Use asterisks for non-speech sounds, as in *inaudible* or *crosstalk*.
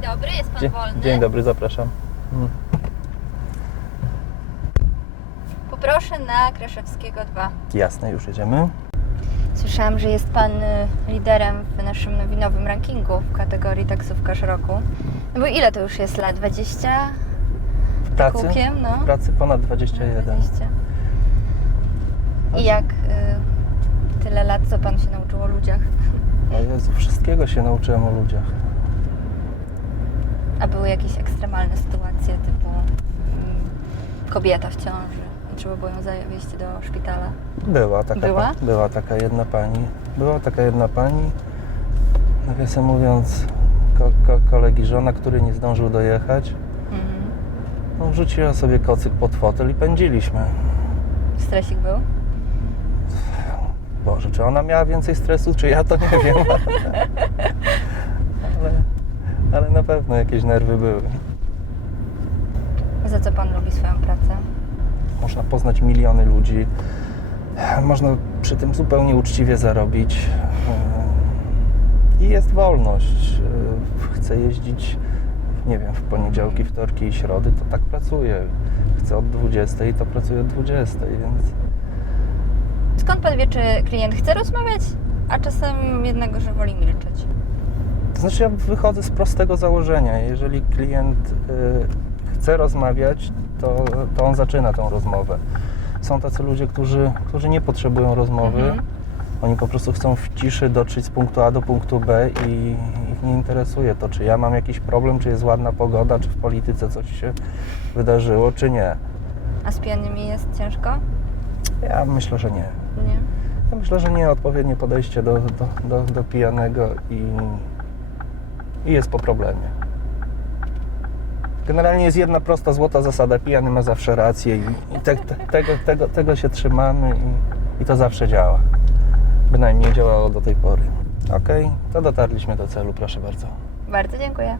dobry, jest pan wolny? dzień dobry, zapraszam. Mm. Poproszę na Kraszewskiego 2. Jasne, już jedziemy. Słyszałam, że jest pan y, liderem w naszym nowinowym rankingu w kategorii taksówkarz roku. No bo ile to już jest lat? 20? W pracy, Kółkiem, no. pracy ponad 21. 20. I jak y, tyle lat, co pan się nauczył o ludziach? O Jezu, wszystkiego się nauczyłem o ludziach. A były jakieś ekstremalne sytuacje typu mm, kobieta w ciąży i trzeba było ją zawieźć do szpitala? Była taka, Była? Pa, była taka jedna pani. Była taka jedna pani, nawiasem mówiąc, ko, ko, kolegi żona, który nie zdążył dojechać, Mhm. no, wrzuciła sobie kocyk pod fotel i pędziliśmy. Stresik był? Boże, czy ona miała więcej stresu, czy ja, to nie wiem. *laughs* pewno jakieś nerwy były. Za co pan lubi swoją pracę? Można poznać miliony ludzi. Można przy tym zupełnie uczciwie zarobić. I jest wolność. Chcę jeździć, nie wiem, w poniedziałki, wtorki i środy, to tak pracuję. Chcę od 20 to pracuję od 20, więc Skąd pan wie, czy klient chce rozmawiać, a czasem jednego, że woli milczeć? To znaczy, ja wychodzę z prostego założenia. Jeżeli klient y, chce rozmawiać, to, to on zaczyna tą rozmowę. Są tacy ludzie, którzy, którzy nie potrzebują rozmowy. Mhm. Oni po prostu chcą w ciszy dotrzeć z punktu A do punktu B i ich nie interesuje to, czy ja mam jakiś problem, czy jest ładna pogoda, czy w polityce coś się wydarzyło, czy nie. A z pijanymi jest ciężko? Ja myślę, że nie. Nie. Ja myślę, że nie odpowiednie podejście do, do, do, do pijanego i, i jest po problemie. Generalnie jest jedna prosta, złota zasada. Pijany ma zawsze rację i, i te, te, tego, tego, tego się trzymamy i, i to zawsze działa. Bynajmniej działało do tej pory. Okej, to dotarliśmy do celu, proszę bardzo. Bardzo dziękuję.